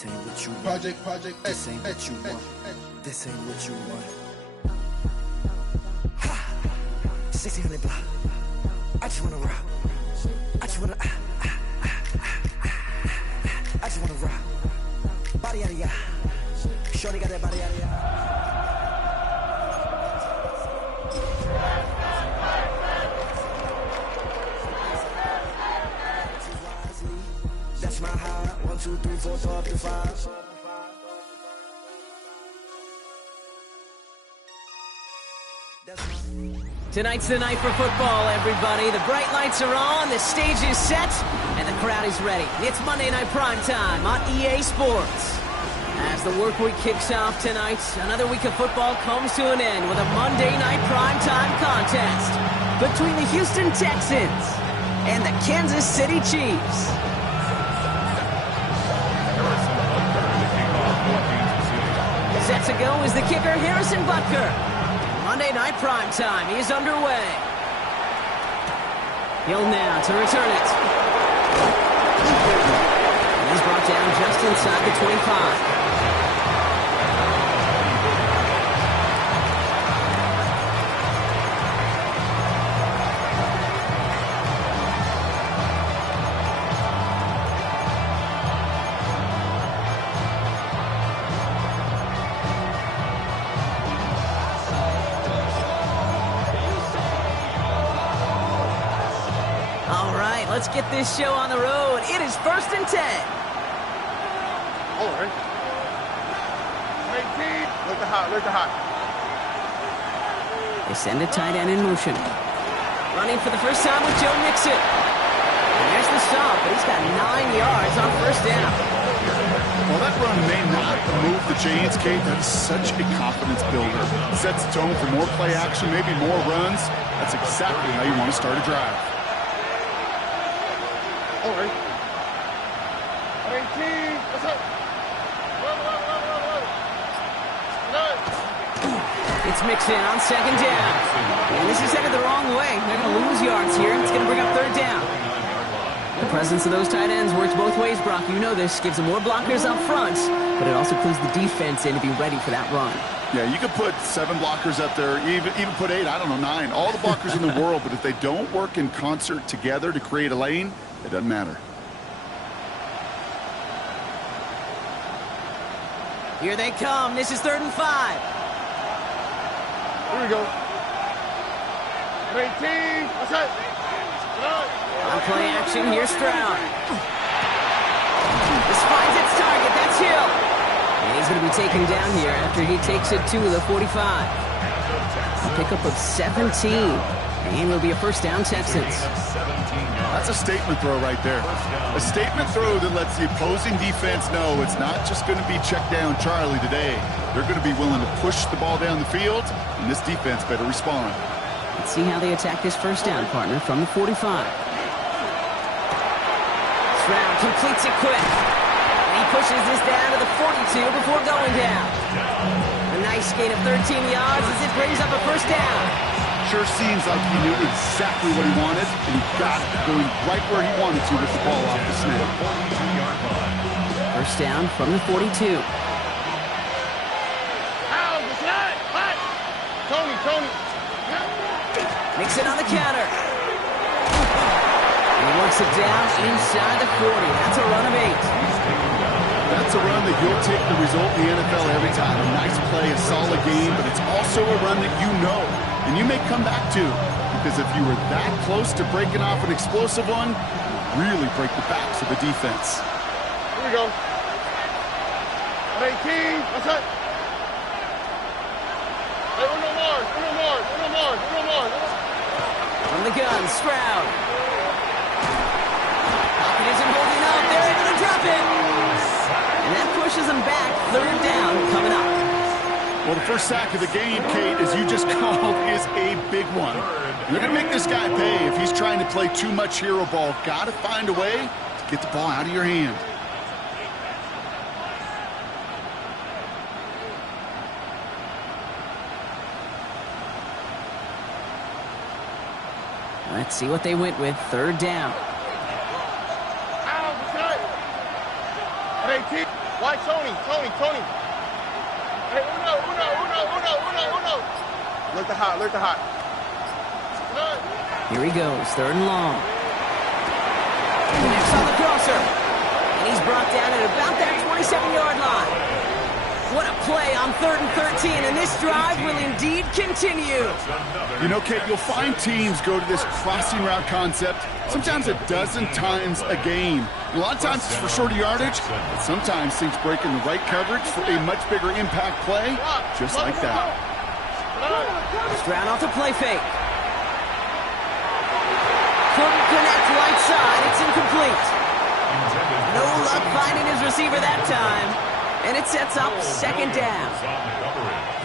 This ain't what you want. Project. This ain't what you want. This ain't what you want. 1600 block. I just wanna rock. I just wanna I just wanna rock. Body out of ya. Shorty got that body out of ya. That's my high. 1, 2, 3, 4, 5 to 5. Tonight's the night for football, everybody. The bright lights are on, the stage is set, and the crowd is ready. It's Monday Night Prime Time on EA Sports. As the work week kicks off tonight, another week of football comes to an end with a Monday Night Prime Time contest between the Houston Texans and the Kansas City Chiefs. Set to go is the kicker, Harrison Butker. Monday Night Prime Time is underway. Hill now to return it. He's brought down just inside the 25. Let's get this show on the road. It is 1st and 10. All right. 18. Look the hot. They send a tight end in motion. Running for the first time with Joe Mixon. And there's the stop, but he's got 9 yards on first down. Well, that run may not move the chains, Kate. That's such a confidence builder. Sets the tone for more play action, maybe more runs. That's exactly how you want to start a drive. All right. 18. What's up? It's Mixon on second down. And this is headed the wrong way. They're going to lose yards here. It's going to bring up third down. The presence of those tight ends works both ways, Brock. You know this. Gives them more blockers up front, but it also clues the defense in to be ready for that run. Yeah, you could put 7 blockers up there, even put 8, I don't know, 9. All the blockers in the world, but if they don't work in concert together to create a lane, it doesn't matter. Here they come. This is 3rd and 5. Here we go. 18. What's up? On play action, here's Stroud. This finds its target. That's Hill. And he's going to be taken down here after he takes it to the 45. A pickup of 17. And it'll be a first down, Texans. That's a statement throw right there. A statement throw that lets the opposing defense know it's not just going to be check down Charlie today. They're going to be willing to push the ball down the field, and this defense better respond. Let's see how they attack this first down, partner, from the 45. Stroud completes it quick. And he pushes this down to the 42 before going down. A nice gain of 13 yards as it brings up a first down. Sure seems like he knew exactly what he wanted, and he got it going right where he wanted to with the ball off the snap. First down from the 42. Tony. Mixon on the counter. And he works it down inside the 40. That's a run of 8. That's a run that you'll take the result in the NFL every time. A nice play, a solid game, but it's also a run that you know and you may come back to, because if you were that close to breaking off an explosive one, you really break the backs of the defense. Here we go. 18. What's up? Hey, no more. From the gun, Stroud. Pocket isn't holding up. They're able to drop it. And that pushes them back. 3rd down coming up. Well, the first sack of the game, Kate, as you just called, is a big one. They're going to make this guy pay if he's trying to play too much hero ball. Got to find a way to get the ball out of your hand. Let's see what they went with. 3rd down. 18. Why, Tony? Hey, uno. Look the hot. Here he goes, 3rd and long. Next on the crosser. And he's brought down at about that 27-yard line. What a play on 3rd and 13, and this drive will indeed continue. You know, Kate, you'll find teams go to this crossing route concept sometimes a dozen times a game. A lot of times it's for shorter yardage, but sometimes things break in the right coverage for a much bigger impact play, just like that. Stroud off the play fake. Couldn't connect right side. It's incomplete. No luck finding his receiver that time. And it sets up 2nd down.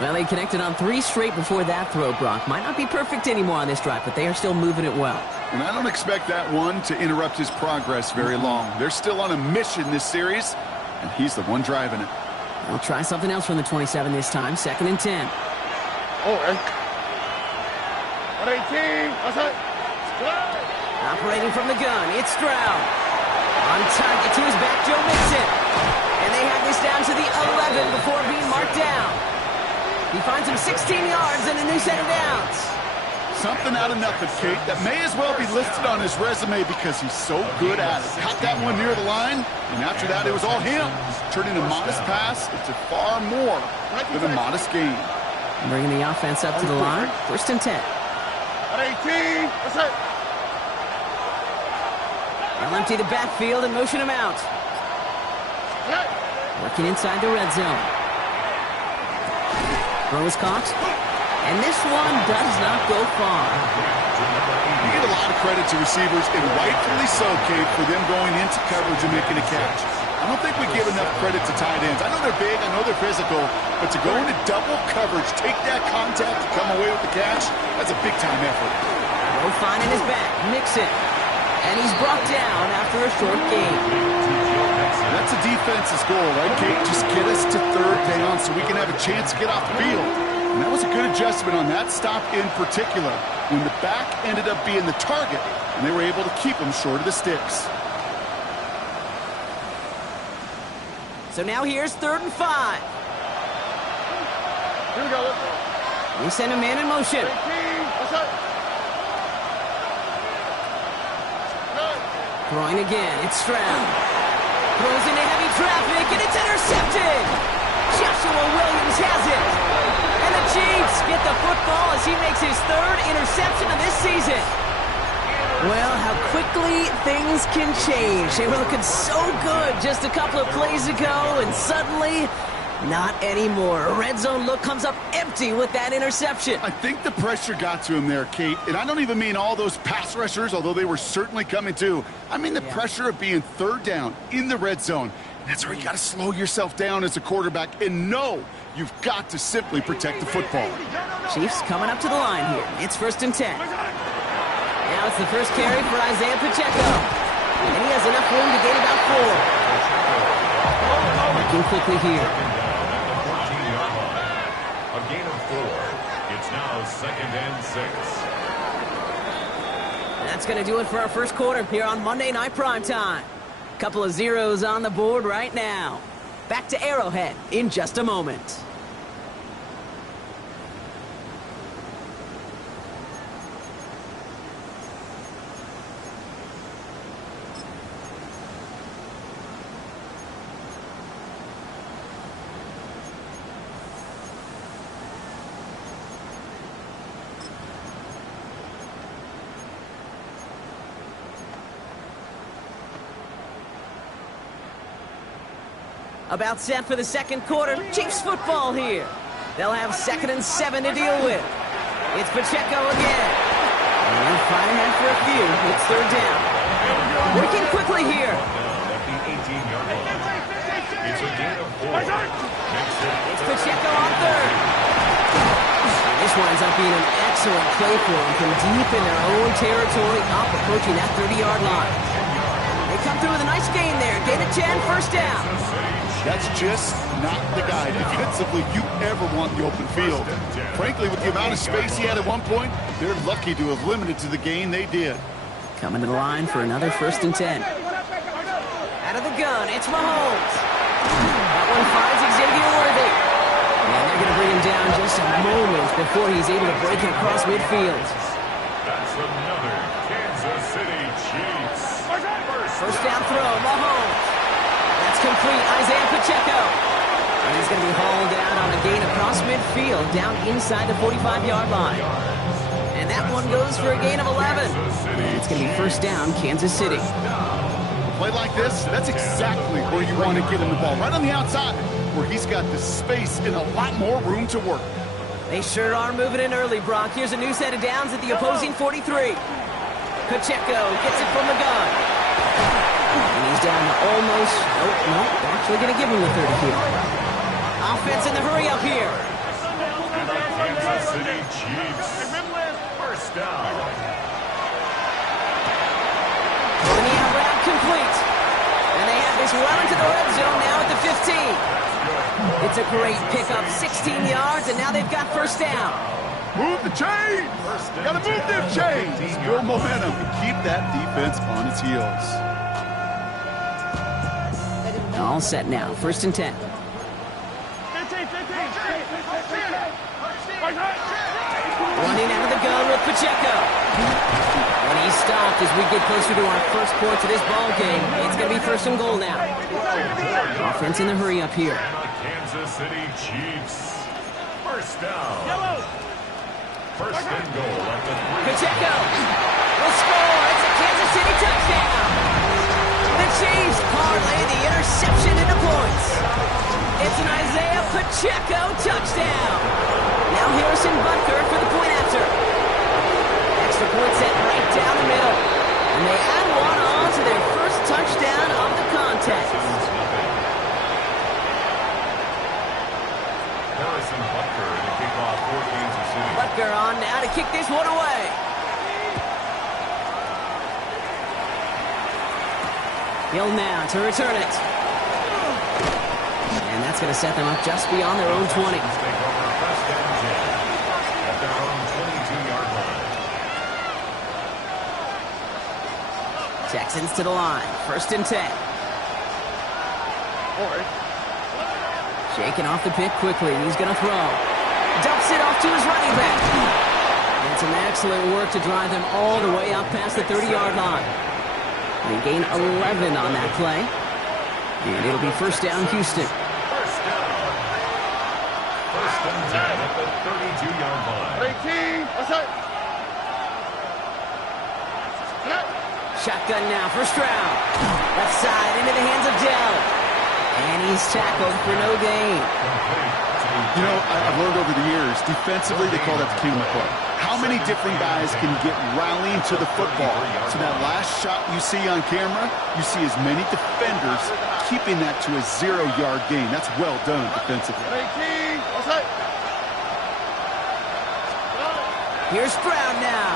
Well, they connected on 3 straight before that throw, Brock. Might not be perfect anymore on this drive, but they are still moving it well. And I don't expect that one to interrupt his progress very long. They're still on a mission this series, and he's the one driving it. They'll try something else from the 27 this time. 2nd and 10. Oh, 118. Operating from the gun, it's Stroud. On target to his back, Joe Mixon. And they have this down to the 11 before being marked down. He finds him 16 yards and a new set of downs. Something out of nothing, Kate, that may as well be listed on his resume because he's so good at it. Caught that one near the line, and after that, it was all him. Turning a modest pass into far more than a modest gain. Bringing the offense up to the line. 1st and 10. 18. That's it. They'll empty the backfield and motion him out. Working inside the red zone. Throw is caught. And this one does not go far. You get a lot of credit to receivers, and rightfully so, Kate, for them going into coverage and making a catch. I don't think we give enough credit to tight ends. I know they're big, I know they're physical, but to go into double coverage, take that contact, and come away with the catch, that's a big-time effort. No finding his back. Mixon. And he's brought down after a short gain. That's a defense's goal, right, Kate? Just get us to 3rd down so we can have a chance to get off the field. And that was a good adjustment on that stop in particular, when the back ended up being the target, and they were able to keep him short of the sticks. So now here's 3rd and 5. Here we go. We send a man in motion. 18. That's it. Throwing again, it's Stroud. Throws into heavy traffic, and it's intercepted! Joshua Williams has it! And the Chiefs get the football as he makes his 3rd interception of this season. Well, how quickly things can change. They were looking so good just a couple of plays ago, and suddenly, not anymore. A red zone look comes up empty with that interception. I think the pressure got to him there, Kate. And I don't even mean all those pass rushers, although they were certainly coming too. I mean the pressure of being 3rd down in the red zone. That's where you got to slow yourself down as a quarterback and know you've got to simply protect the football. Chiefs coming up to the line here. It's 1st and 10. Now it's the first carry for Isaiah Pacheco. And he has enough room to gain about 4. Working quickly here. A gain of 4. It's now 2nd and 6. That's going to do it for our first quarter here on Monday Night Primetime. Couple of zeros on the board right now. Back to Arrowhead in just a moment. About set for the second quarter. Chiefs football here. They'll have 2nd and 7 to deal with. It's Pacheco again. And they'll fight ahead for a few. It's 3rd down. Working quickly here. At the 18-yard line. It's a gain of 4. It's Pacheco on 3rd. This winds up being an excellent play for them from deep in their own territory, up approaching that 30-yard line. They come through with a nice gain there. Gain of 10, 1st down. That's just not the guy defensively you ever want in the open field. Frankly, with the amount of space he had at one point, they're lucky to have limited to the gain they did. Coming to the line for another 1st and 10. Out of the gun, it's Mahomes. one finds Xavier Worthy. And they're going to bring him down just a moment before he's able to break it across midfield. That's another Kansas City Chiefs. First down throw, Mahomes. That's complete, Isaiah Pacheco. And he's going to be hauled down on a gain across midfield, down inside the 45-yard line. And that one goes for a gain of 11. And it's going to be first down, Kansas City. A play like this, that's exactly where you want to get him the ball. Right on the outside, where he's got the space and a lot more room to work. They sure are moving in early, Brock. Here's a new set of downs at the opposing 43. Pacheco gets it from the gun. And he's down to almost... No, they're actually going to give him the 30 here. Offense in the hurry up here. And the Kansas City Chiefs. First down. And the out route complete. And they have this well into the red zone now at the 15. It's a great pickup, 16 yards, and now they've got first down. Move the chains! Gotta move them chains! Build momentum and keep that defense on its heels. All set now, first and 10. Running out of the gun with Pacheco. And he's stopped as we get closer to our first points of this ball game. It's going to be first and goal now. Offense in the hurry up here. Kansas City Chiefs. First down. First and goal at the 3. Pacheco will score. It's a Kansas City touchdown. The Chiefs parlay the interception into points. It's an Isaiah Pacheco touchdown. Now Harrison Butker for the point after. Extra point set right down the middle. And they add one on to their first touchdown of the contest. Harrison Butker to kick off for Kansas City. Butker on now to kick this one away. Hill now to return it. And that's going to set them up just beyond their own 20. Take over first and 10 at their own 22-yard line. Texans to the line. First and 10. Shaking off the pick quickly. He's going to throw. Dumps it off to his running back. And some excellent work to drive them all the way up past the 30-yard line. They gain 11 on that play. And it'll be first down, Houston. First down. First and 10 at the 32-yard line. 18. What's that? Shotgun now for Stroud. Left side into the hands of Dell. And he's tackled for no gain. You know, I've learned over the years, defensively, they call that the king of the play. How many different guys can get rallying to the football? So that last shot you see on camera, you see as many defenders keeping that to a 0-yard gain. That's well done defensively. 18. What's that? Here's Stroud now.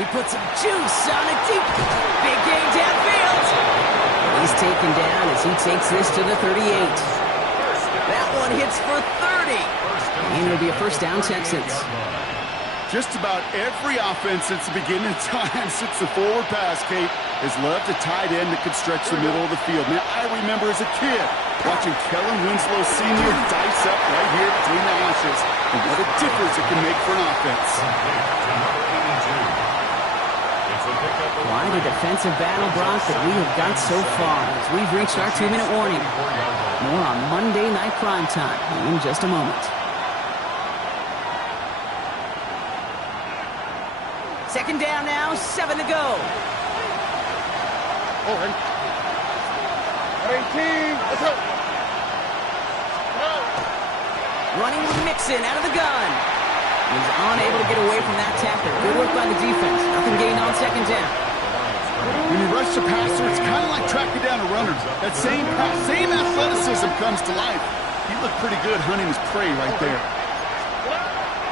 He puts some juice on a deep, big gain downfield. He's taken down as he takes this to the 38. That one hits for 30. And it'll be a first down, Texans. Just about every offense since the beginning of time, since the forward pass, Kate, has loved a tight end that could stretch the middle of the field. Now, I remember as a kid watching Kellen Winslow Sr. dice up right here between the hashes. And what a difference it can make for an offense. Quite a defensive battle, Brock, that we have got so far as we've reached our 2-minute warning. More on Monday Night Primetime in just a moment. Second down now, 7 to go. 18. What's up? Running with Mixon out of the gun. He's unable to get away from that tackler. Good work by the defense. Nothing gained on second down. When you rush the passer, it's kind of like tracking down a runner. That same athleticism comes to life. He looked pretty good hunting his prey right there.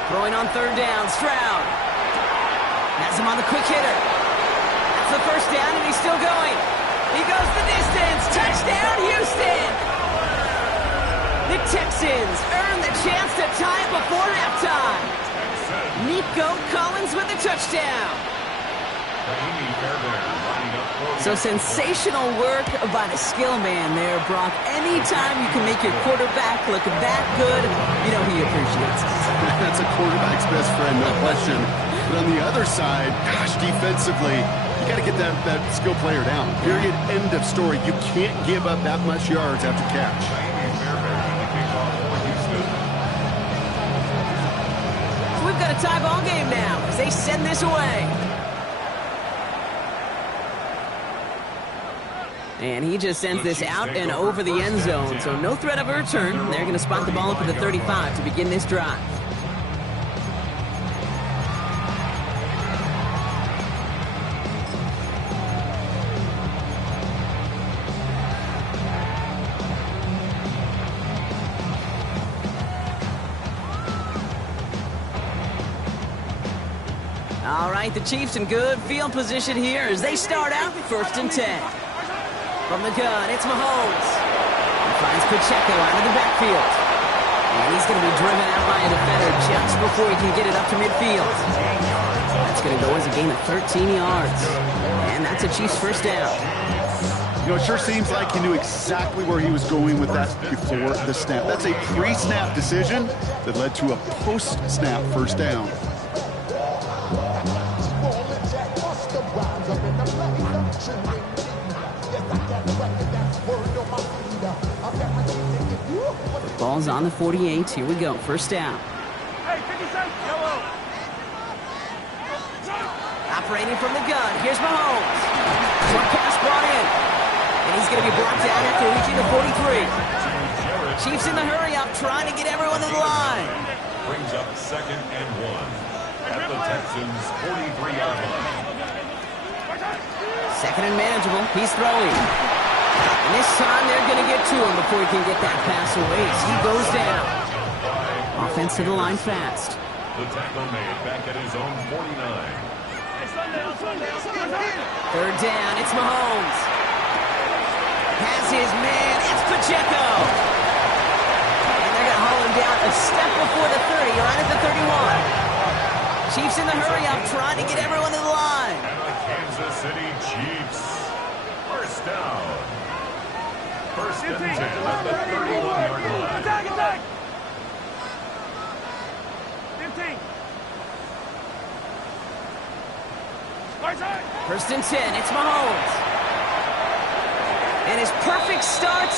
Throwing on third down, Stroud. Has him on the quick hitter. That's the first down, and he's still going. He goes the distance. Touchdown, Houston! The Texans earn the chance to tie it before halftime. Nico Collins with the touchdown. Fairbairn lining up So sensational work by the skill man there, Brock. Anytime you can make your quarterback look that good, you know he appreciates it. That's a quarterback's best friend, no question. But on the other side, gosh, defensively, you got to get that skill player down. Period. End of story. You can't give up that much yards after catch. So we've got a tie ball game now as they send this away. And he just sends this out and over the end zone, so no threat of a return. They're going to spot the ball up at the 35 to begin this drive. All right, the Chiefs in good field position here as they start out 1st and 10. From the gun, it's Mahomes. He finds Pacheco out of the backfield. And he's going to be driven out by a defender just before he can get it up to midfield. That's going to go as a gain of 13 yards. And that's a Chiefs first down. You know, it sure seems like he knew exactly where he was going with that before the snap. That's a pre-snap decision that led to a post-snap first down. Ball's on the 48. Here we go. First down. Hey, 50 cents, yellow. Operating from the gun. Here's Mahomes. Short pass brought in. And he's going to be brought down after reaching the 43. Chiefs in the hurry-up, trying to get everyone to the line. Brings up 2nd and 1 at the Texans' 43-yard line. 2nd and manageable. He's throwing. And this time they're going to get to him before he can get that pass away. So he goes down. Offense to the line fast. The tackle made back at his own 49. 3rd down. It's Mahomes. Has his man. It's Pacheco. And they're going to haul him down a step before the 30, right at the 31. Chiefs in the hurry-up, trying to get everyone to the line. And the Kansas City Chiefs. First down. 1st and 10 at the 31-yard line. Attack! 15. 1st and 10, it's Mahomes. And his perfect start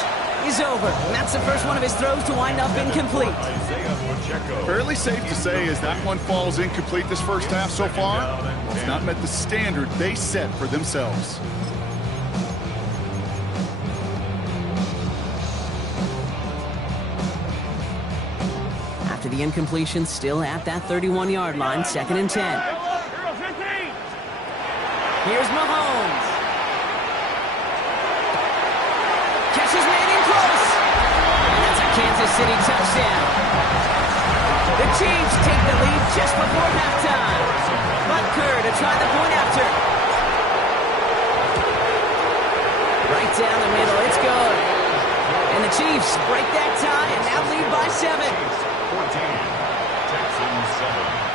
is over. And that's the first one of his throws to wind up incomplete. Fairly safe to say as that one falls incomplete this first half so far, it's not met the standard they set for themselves. After the incompletion, still at that 31-yard line, 2nd and 10. Here's Mahomes. Catches man in close. And that's a Kansas City touchdown. The Chiefs take the lead just before halftime. Butker to try the point after. Right down the middle, it's good. And the Chiefs break that tie and now lead by 7. 14, Texans 7.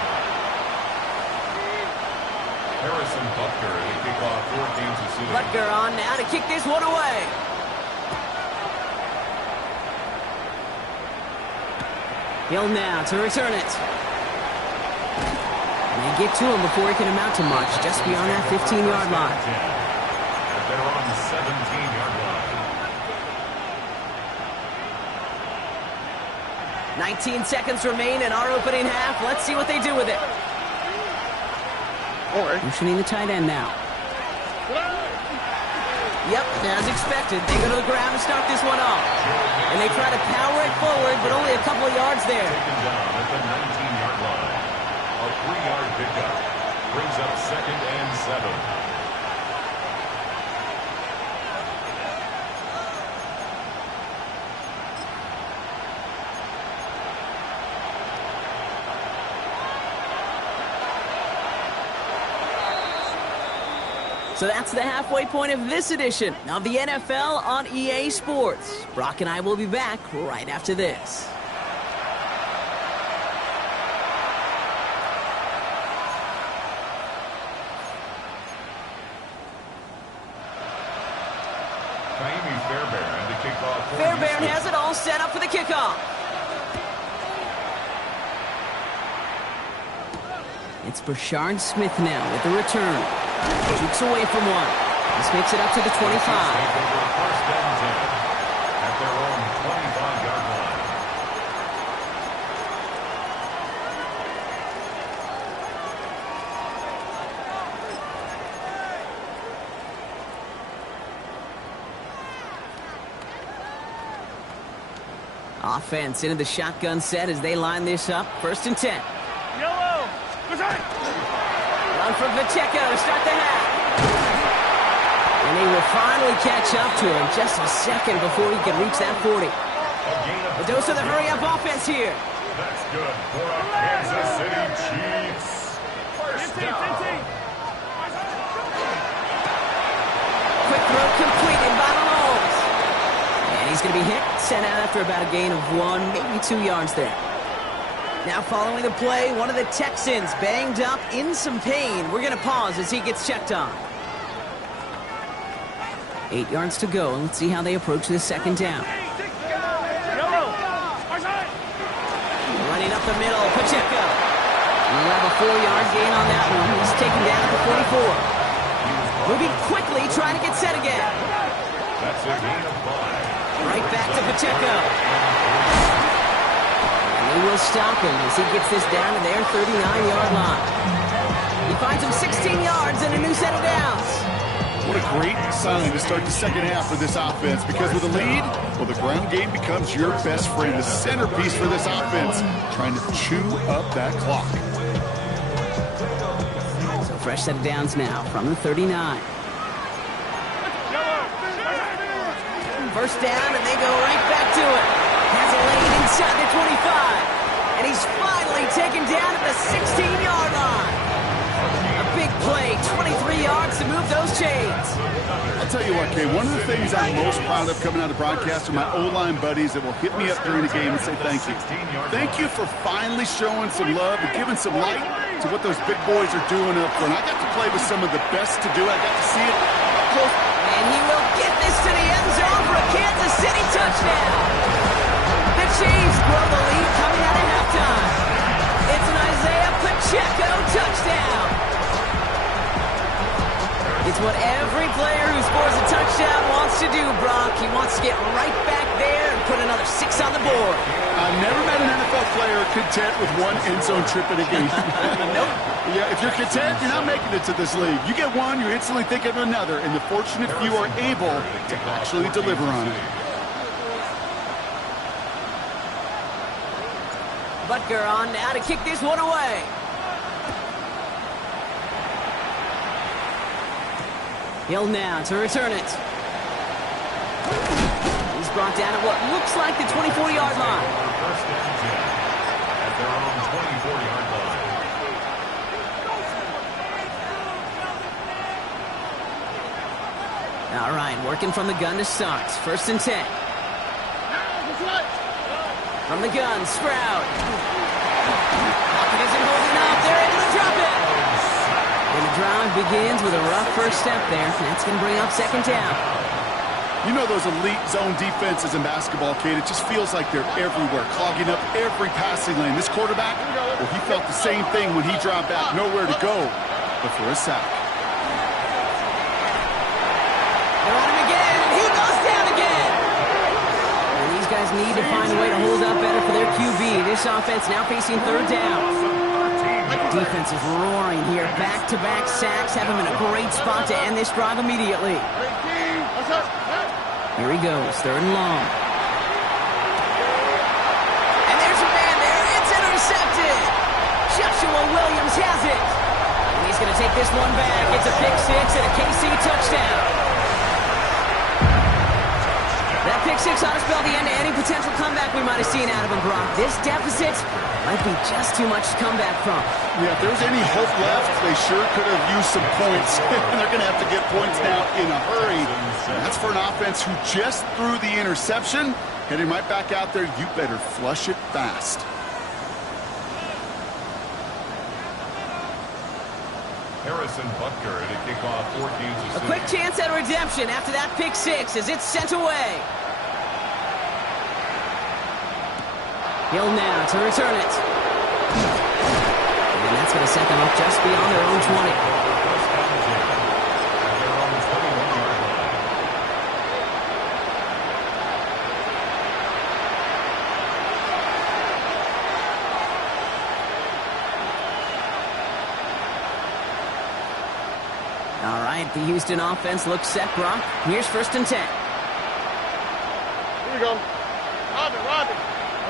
Harrison Butker to kick off for Kansas City. Butker on now to kick this one away. Hill now to return it. And they get to him before he can amount to much, just beyond that 15-yard line. They're on the 17-yard line. 19 seconds remain in our opening half. Let's see what they do with it. Motioning the tight end now. Yep, as expected, they go to the ground and start this one off. And they try to power it forward, but only a couple of yards there. Taken down at the 19-yard line. A 3-yard pickup brings up 2nd and 7. So that's the halfway point of this edition of the NFL on EA Sports. Brock and I will be back right after this. Fairbairn has it all set up for the kickoff. It's Brashard Smith now with the return. Jukes away from one. This makes it up to the 25. First and 10 at their own 25-yard line. Offense into the shotgun set as they line this up. First and 10. Yellow. Run from Pacheco to start the half. And he will finally catch up to him just a second before he can reach that 40. A dose of the hurry-up offense here. That's good for our Kansas City Chiefs. First down. Quick throw completed by Mahomes. And he's going to be hit, sent out after about a gain of 1, maybe 2 yards there. Now following the play, one of the Texans banged up in some pain. We're going to pause as he gets checked on. 8 yards to go, and let's see how they approach this second down. Running up the middle, Pacheco. We'll have a 4-yard gain on that one. He's taken down at the 44. Moving quickly, trying to get set again. That's a gain of 5. Right back to Pacheco. He will stop him as he gets this down to their 39-yard line. He finds him 16 yards and a new set of downs. What a great sign to start the second half for this offense, because with a lead, well, the ground game becomes your best friend, the centerpiece for this offense, trying to chew up that clock. So fresh set of downs now from the 39. First down, and they go right back to it. Has it laid inside the 25. And he's finally taken down at the 16-yard line. A big play, 23 yards to move those chains. I'll tell you what, Kay, one of the things I'm most proud of coming out of broadcast are my O-line buddies that will hit me up during the game and say thank you. Thank you for finally showing some love and giving some light to what those big boys are doing up front. I got to play with some of the best to do it. I got to see it up close. And he will get this to the end zone for a Kansas City touchdown. The Chiefs grow the lead coming out of halftime. It's an Isaiah Pacheco touchdown. It's what every player who scores a touchdown wants to do, Brock. He wants to get right back there and put another 6 on the board. I've never met an NFL player content with one end zone trip in a game. Nope. Yeah, if you're content, you're not making it to this league. You get one, you instantly think of another, and the fortunate few are able to actually deliver on it. Butker on now to kick this one away. Hill now to return it. He's brought down at what looks like the 24-yard line. First and 10 at their own 24-yard line. All right, working from the gun to start. First and 10. From the gun, Stroud. Pocket isn't holding up. They're able to drop it. And the drive begins with a rough first step there. That's going to bring up second down. You know those elite zone defenses in basketball, Kate, it just feels like they're everywhere, clogging up every passing lane. This quarterback, well, he felt the same thing when he dropped back, nowhere to go but for a sack. They're on him again, and he goes down again. And these guys need to find a way to hold up better for their QB. This offense now facing third down. Defense is roaring here. Back-to-back sacks have him in a great spot to end this drive immediately. Here he goes, third and long. And there's a man there. It's intercepted. Joshua Williams has it. And he's going to take this one back. It's a pick six and a KC touchdown. That pick six ought to spell the end to any potential comeback we might have seen out of him, Brock. This deficit might be just too much to come back from. Yeah, if there was any hope left, they sure could have used some points. And they're going to have to get points now in a hurry. And that's for an offense who just threw the interception. Heading right back out there, you better flush it fast. Harrison Butker to kick off for Kansas City. A quick chance at redemption after that pick six as it's sent away. Hill now to return it. And that's going to set them up just beyond their own 20. All right, the Houston offense looks set, Brock. Here's 1st and 10. Here we go. Robin.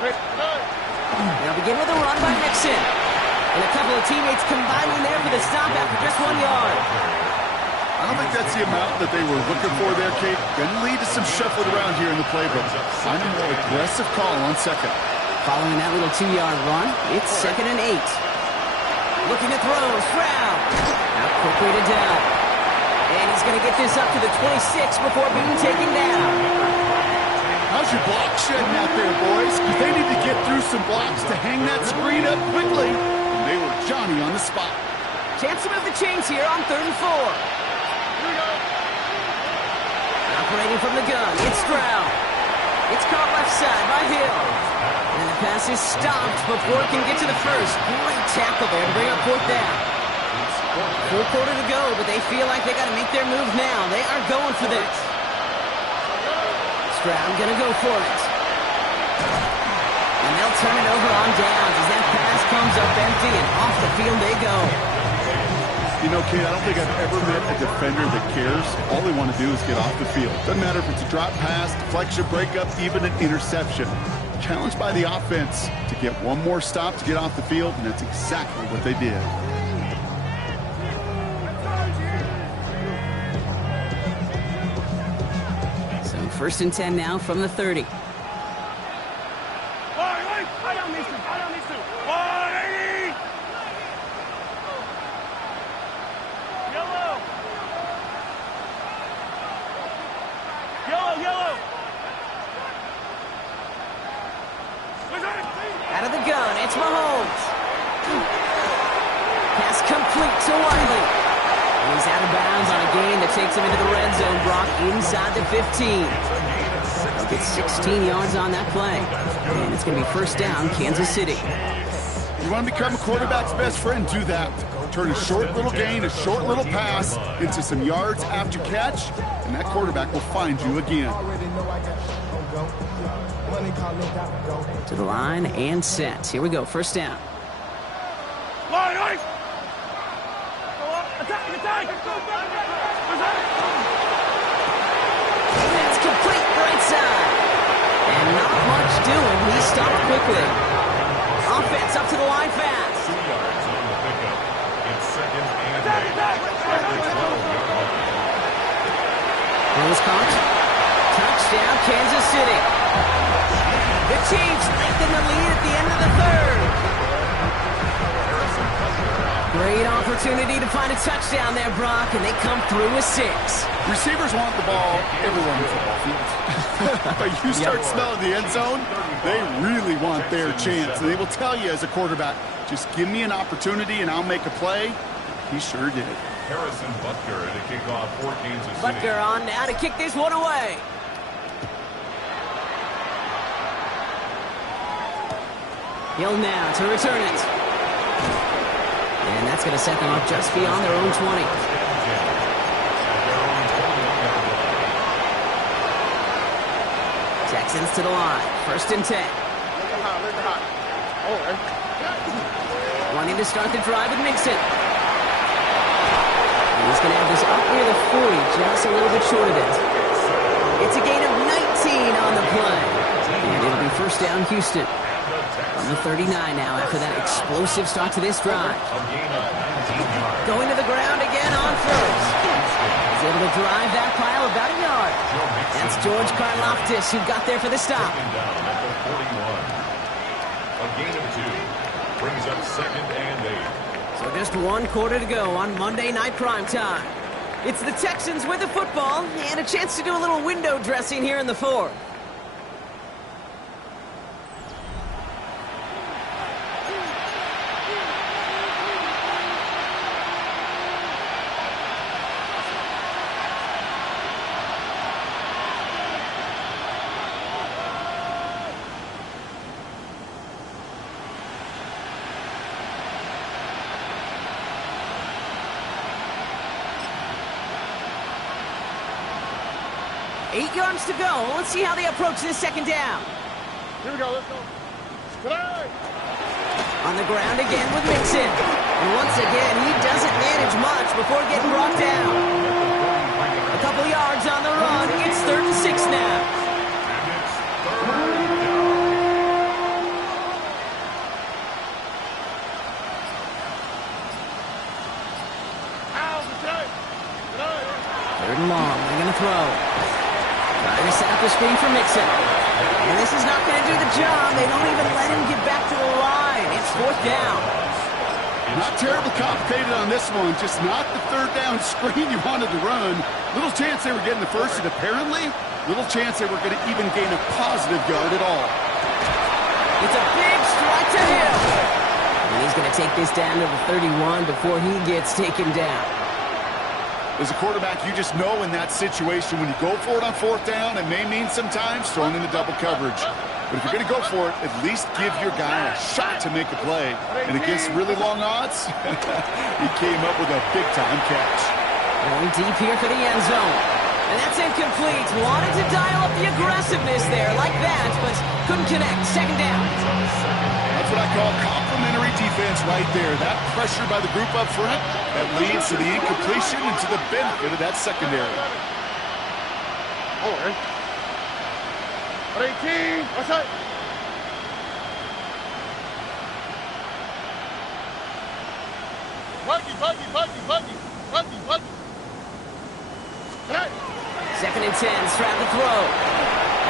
They'll begin with a run by Mixon. And a couple of teammates combining there for the stop after just 1 yard. I don't think that's the amount that they were looking for there, Kate. Going to lead to some shuffling around here in the playbook. Find a more aggressive call on 2nd. Following that little 2-yard run, it's 2nd and 8. Looking to throw, Stroud. Now quickly to down. And he's going to get this up to the 26 before being taken down. How's your block shedding out there, boys? Because they need to get through some blocks to hang that screen up quickly. And they were Johnny on the spot. Chance to move the chains here on 3rd and 4. Here we go. Operating from the gun, it's Stroud. It's caught left side by Hill. And the pass is stopped before it can get to the first. Great tackle there to bring up 4th down. Full quarter to go, but they feel like they got to make their move now. They are going for this. Stroud gonna go for it. And they'll turn it over on downs as that pass comes up empty and off the field they go. You know, Kate, I don't think I've ever met a defender that cares. All they want to do is get off the field. Doesn't matter if it's a drop pass, deflection, breakup, even an interception. Challenged by the offense to get one more stop to get off the field, and that's exactly what they did. So 1st and 10 now from the 30. I don't need to. 180. Yellow. Out of the gun, it's Mahomes. Pass complete to Wiley. He's out of bounds on a gain that takes him into the red zone, Brock, inside the 15. They'll get 16 yards on that play. And it's going to be 1st down, Kansas City. You want to become a quarterback's best friend, do that. Turn a short little gain, a short little pass into some yards after catch, and that quarterback will find you again. To the line and set. Here we go, 1st down. Attack! That's complete right side. And not much doing. He stopped quickly. Offense up to the line fast. 2 yards on the pickup. It's 2nd and 8. At the 12-yard line. Rose caught. Touchdown, Kansas City. The Chiefs lengthen the lead at the end of the 3rd. Great opportunity to find a touchdown there, Brock, and they come through with 6. Receivers want the ball everywhere on the football field. But you start smelling the end zone, they really want their chance. And they will tell you as a quarterback, just give me an opportunity and I'll make a play. He sure did. Harrison Butker at a kickoff for Kansas City. Butker on now to kick this one away. Hill now to return it. And that's going to set them up just beyond their own 20. Texans to the line. 1st and 10. Wanting to start the drive with Mixon. And he's going to have this up near the 40, just a little bit short of it. It's a gain of 19 on the play. And it'll be 1st down, Houston. On the 39 now after that explosive start to this drive. Going to the ground again on 1st. He's able to drive that pile about a yard. That's George Karlaftis who got there for the stop. A gain of 2 brings up 2nd and 8. So just 1 quarter to go on Monday Night Primetime. It's the Texans with the football and a chance to do a little window dressing here in the 4th. 8 yards to go. Let's see how they approach this second down. Here we go. Let's go. Today. On the ground again with Mixon. And once again, he doesn't manage much before getting brought down. A couple yards on the run. It's 3rd and 6 now. Third and long. They're going to throw. Trying to set up a screen for Mixon. And this is not going to do the job. They don't even let him get back to the line. It's 4th down. Not terribly complicated on this one. Just not the 3rd down screen you wanted to run. Little chance they were getting the first, and apparently little chance they were going to even gain a positive yard at all. It's a big strike to him. And he's going to take this down to the 31 before he gets taken down. As a quarterback, you just know in that situation when you go for it on 4th down, it may mean sometimes throwing into double coverage. But if you're going to go for it, at least give your guy a shot to make a play. And against really long odds, he came up with a big-time catch. Going deep here for the end zone. And that's incomplete. Wanted to dial up the aggressiveness there like that, but couldn't connect. 2nd down. That's what I call complimentary defense right there. That pressure by the group up front, that leads to the incompletion and to the benefit of that secondary. Oh, man. 18. What's that? Buggy. Hey. 2nd and 10. Stroud to throw.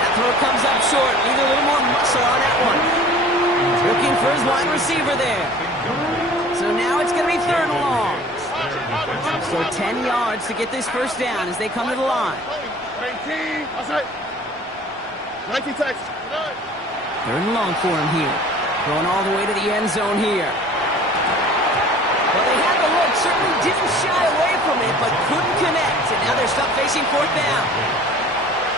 That throw comes up short. Need a little more muscle on that one. Looking for his wide receiver there. So now it's going to be 3rd and long. So 10 yards to get this first down as they come to the line. 19. What's that? 19 Texans. 3rd and long for him here. Going all the way to the end zone here. Well, they had the look. Certainly didn't shy away from it, but couldn't connect. And now they're stuck facing 4th down.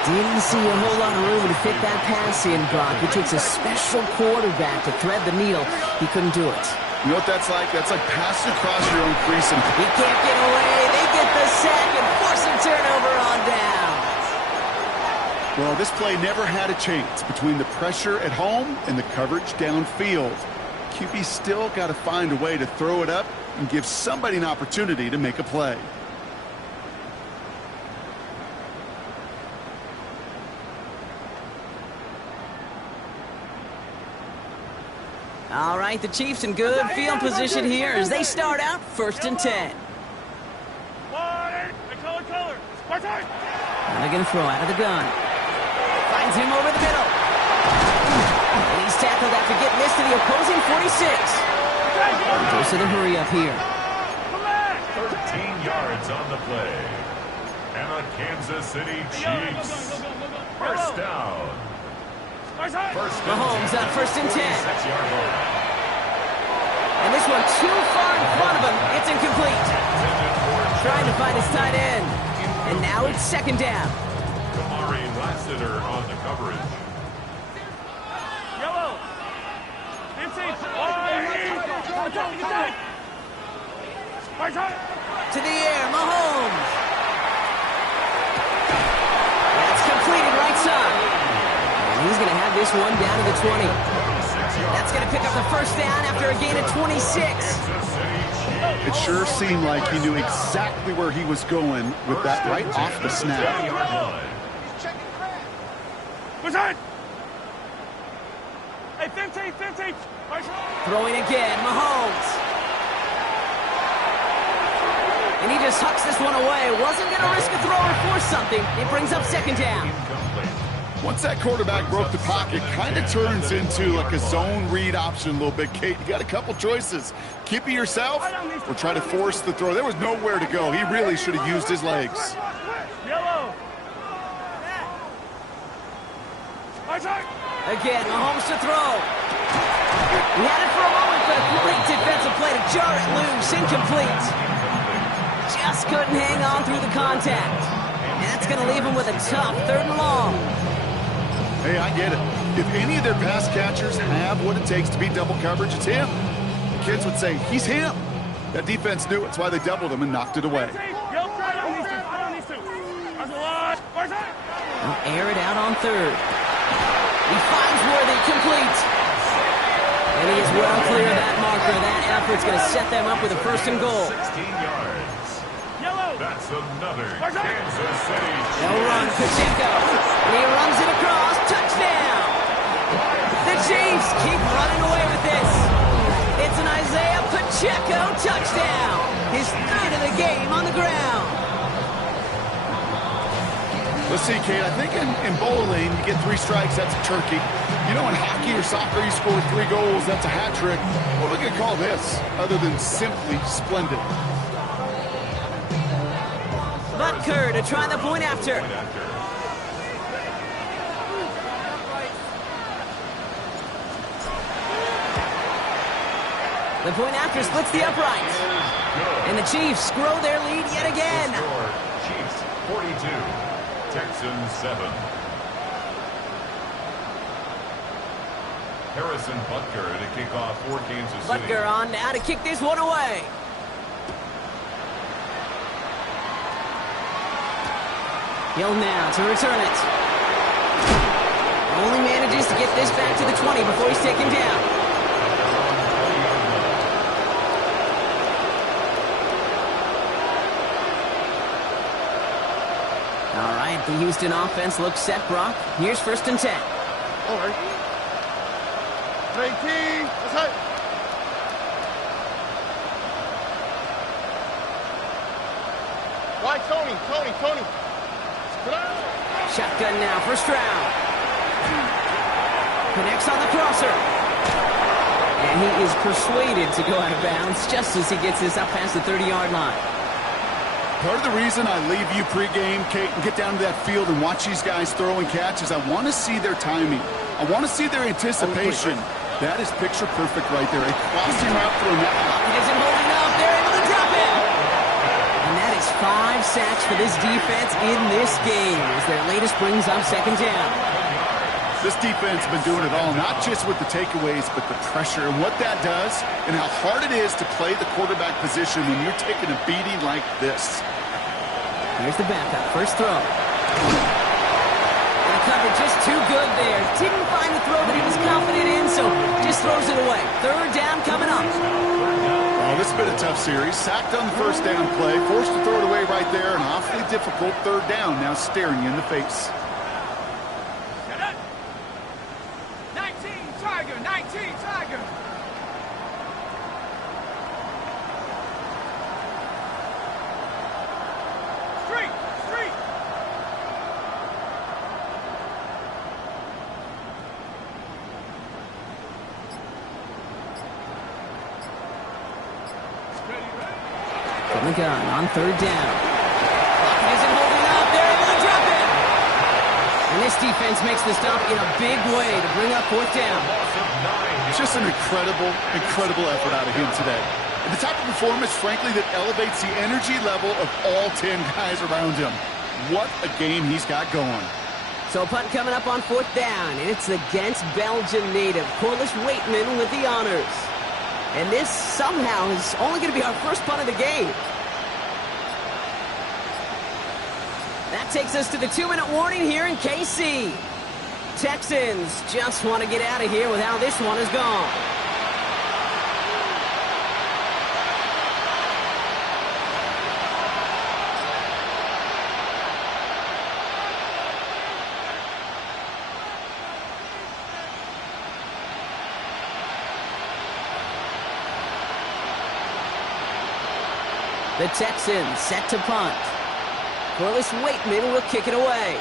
Didn't see a whole lot of room to fit that pass in, Brock. It takes a special quarterback to thread the needle. He couldn't do it. You know what that's like? That's like passing across your own crease. And he can't get away. They get the sack and force a turnover on down. Well, this play never had a chance between the pressure at home and the coverage downfield. QB still got to find a way to throw it up and give somebody an opportunity to make a play. All right, the Chiefs in good field position here as they start out 1st and 10. And they're going to throw out of the gun. Finds him over the middle. And he's tackled after getting this to the opposing 46. Goes to the hurry up here. 13 yards on the play. And the Kansas City Chiefs. First down. Mahomes on 1st and 10. And this one too far in front of him. It's incomplete. Trying to find his tight end. And now it's 2nd down. Kamari Lassiter on the coverage. Yellow. To the air, Mahomes. That's completed right side. And he's going to have this one down to the 20. That's going to pick up the first down after a gain of 26. It sure seemed like he knew exactly where he was going with that right off the snap. Hey, 15. Throwing again, Mahomes. And he just hucks this one away. Wasn't going to risk a throw or force something. It brings up 2nd down. Once that quarterback broke the pocket, kind of turns into like a zone read option a little bit, Kate. You got a couple choices. Keep it yourself or try to force the throw. There was nowhere to go. He really should have used his legs. Yellow. Again, Mahomes to throw. He had it for a moment, but a great defensive play to jar it loose. Incomplete. Just couldn't hang on through the contact. And that's going to leave him with a tough 3rd and long. Hey, I get it. If any of their pass catchers have what it takes to beat double coverage, it's him. The kids would say, he's him. That defense knew it. That's why they doubled him and knocked it away. They'll air it out on third. He finds Worthy, complete. And he is well clear of that marker. That effort's going to set them up with a first and goal. 16 yards. Yellow. That's another Kansas City. They'll run Pacheco. And he runs it across. Touchdown. The Chiefs keep running away with this. It's an Isaiah Pacheco touchdown. His third of the game on the ground. Let's see, Kate, I think in bowling, you get 3 strikes, that's a turkey. You know, in hockey or soccer, you score 3 goals, that's a hat trick. What are we going to call this, other than simply splendid? Butker to try the point after. The point after splits the uprights. And the Chiefs grow their lead yet again. Chiefs 42, Texans 7. Harrison Butker to kick off for Kansas City. Butker on now to kick this one away. Hill now to return it. Only manages to get this back to the 20 before he's taken down. All right, the Houston offense looks set, Brock. Here's 1st and 10. All right. 19. That's it. Why, Tony? Shotgun now for Stroud. Connects on the crosser. And he is persuaded to go out of bounds just as he gets this up past the 30-yard line. Part of the reason I leave you pregame, Kate, and get down to that field and watch these guys throw and catch is I want to see their timing. I want to see their anticipation. That is picture perfect right there. A crossing route through that. He isn't holding up. They're able to drop him. And that is 5 sacks for this defense in this game as their latest brings up 2nd down. This defense has been doing it all, not just with the takeaways, but the pressure and what that does and how hard it is to play the quarterback position when you're taking a beating like this. Here's the backup. First throw. And the cover just too good there. Didn't find the throw that he was confident in, so just throws it away. 3rd down coming up. Oh, this has been a tough series. Sacked on the 1st down play. Forced to throw it away right there. An awfully difficult 3rd down now staring you in the face. 19 Tiger. Street. From the gun on 3rd down. Clock isn't holding up. They're able to drop it. And this defense makes the stop in a big way to bring up 4th down. Just an incredible effort out of him today. And the type of performance, frankly, that elevates the energy level of all 10 guys around him. What a game he's got going. So a punt coming up on 4th down, and it's against Belgian native Corliss Waitman with the honors. And this somehow is only going to be our first punt of the game. That takes us to the 2-minute warning here in KC. Texans just want to get out of here with how this one is gone. The Texans set to punt. Corliss Waitman will kick it away.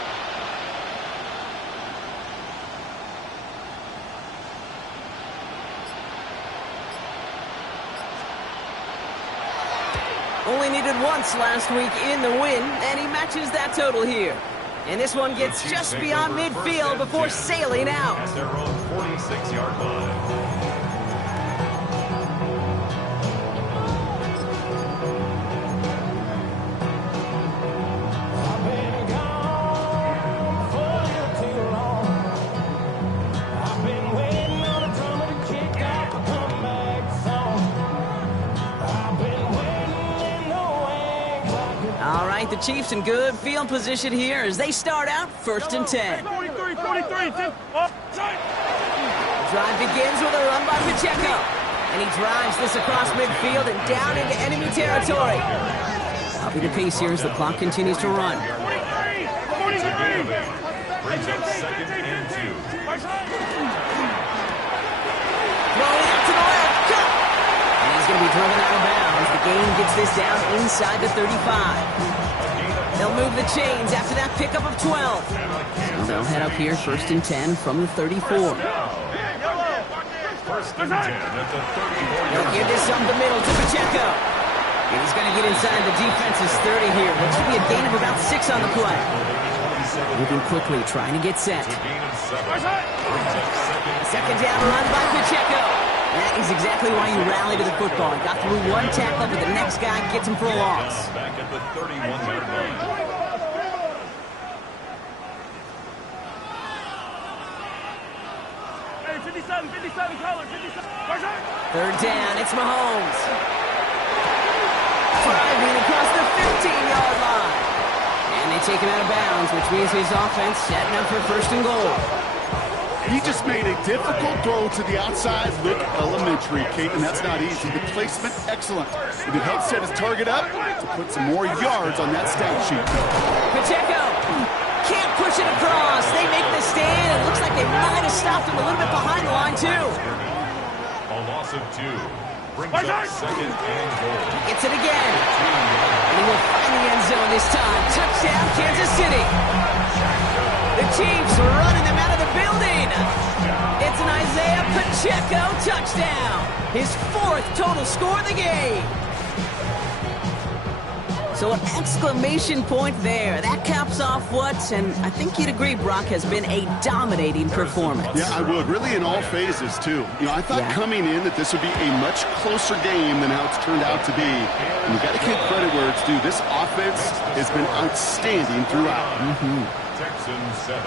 Only needed once last week in the win, and he matches that total here. And this one gets just beyond midfield before sailing out. At their own 46-yard line. The Chiefs in good field position here as they start out 1st and 10. 43, 43, 10. Offside. Drive begins with a run by Pacheco. And he drives this across midfield and down into enemy territory. Copy the pace here as the clock continues to run. 43, 43. Brings up 2nd and 2. Throwing out to the left. Cut! And he's going to be driven out of bounds. The game gets this down inside the 35. They'll move the chains after that pickup of 12. So they'll head up here 1st and 10 from the 34. 1st and 10 at the 34. They'll give this up the middle to Pacheco. And he's going to get inside the defense's 30 here. That should be a gain of about 6 on the play. Moving quickly, trying to get set. Second down run by Pacheco. That is exactly why you rally to the football. He got through one tackle, but the next guy gets him for a loss. Back at the 31-yard line. Hey, 57, color, 57. 3rd down, it's Mahomes. Driving across the 15-yard line. And they take him out of bounds, which means his offense setting up for 1st and goal. He just made a difficult throw to the outside. Look elementary, Kate, and that's not easy. The placement, excellent. And it helps set his target up to put some more yards on that stat sheet. Pacheco can't push it across. They make the stand. It looks like they might have stopped him a little bit behind the line, too. A loss of 2. Brings up 2nd and goal. Gets it again. And he will find the end zone this time. Touchdown, Kansas City. The Chiefs running them out of the building. It's an Isaiah Pacheco touchdown. His 4th total score of the game. So an exclamation point there. That caps off what, and I think you'd agree, Brock, has been a dominating performance. Yeah, I would. Really in all phases, too. You know, I thought coming in that this would be a much closer game than how it's turned out to be. And you got to give credit where it's due. This offense has been outstanding throughout. Texans 7.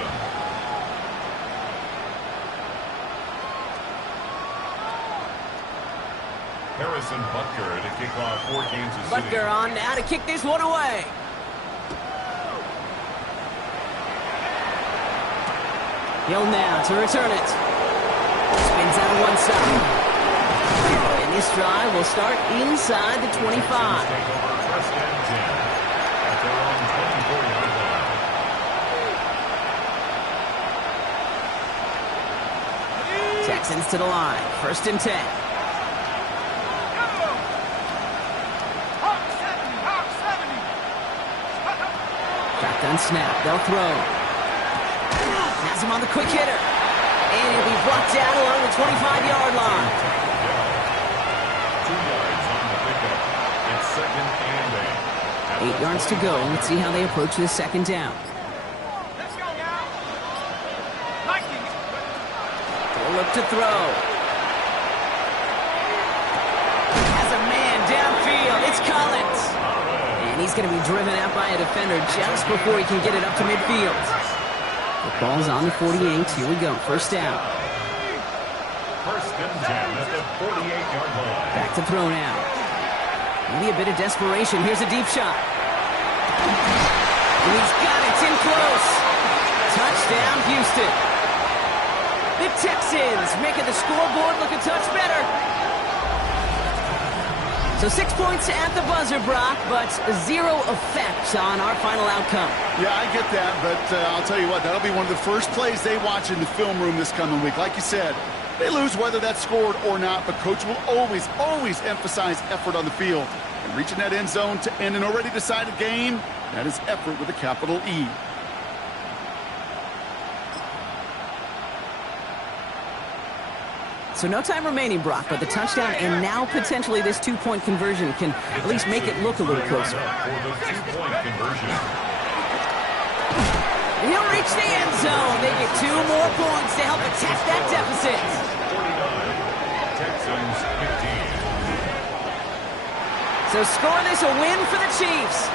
Harrison Butker to kick off for Kansas City. Butker on now to kick this one away. Hill now to return it. Spins out of one side. And this drive will start inside the 25. Take over 1st and 10 at their own 24-yard line. Texans to the line. 1st and 10. Shotgun snap. They'll throw. Has him on the quick hitter. And he'll be brought down along the 25-yard line. 2 yards on the pickup. It's 2nd and 8. 8 yards to go. Let's see how they approach this 2nd down. Let's go now. They'll look to throw. Has a man downfield. It's Collins. And he's going to be driven out by a defender just before he can get it up to midfield. The ball's on the 48. Here we go. 1st down. 1st and 10 at the 48-yard line. Back to throw now. Maybe a bit of desperation. Here's a deep shot. And he's got it. It's in close. Touchdown, Houston. The Texans making the scoreboard look a touch better. So 6 points at the buzzer, Brock, but 0 effect on our final outcome. Yeah, I get that, but I'll tell you what, that'll be one of the first plays they watch in the film room this coming week. Like you said, they lose whether that's scored or not, but Coach will always emphasize effort on the field. And reaching that end zone to end an already decided game, that is effort with a capital E. So no time remaining, Brock, but the touchdown and now potentially this 2-point conversion can at least make it look a little closer. For the 2-point conversion. He'll reach the end zone. They get 2 more points to help attack that deficit. 49. Texans 15. So score this a win for the Chiefs.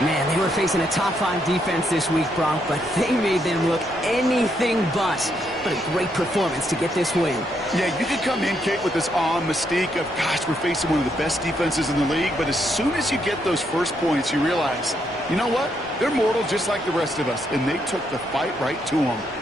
Man, they were facing a top-5 defense this week, Bronk, but they made them look anything but. But a great performance to get this win. Yeah, you could come in, Kate, with this awe and mystique of, gosh, we're facing one of the best defenses in the league, but as soon as you get those first points, you realize, you know what? They're mortal just like the rest of us, and they took the fight right to them.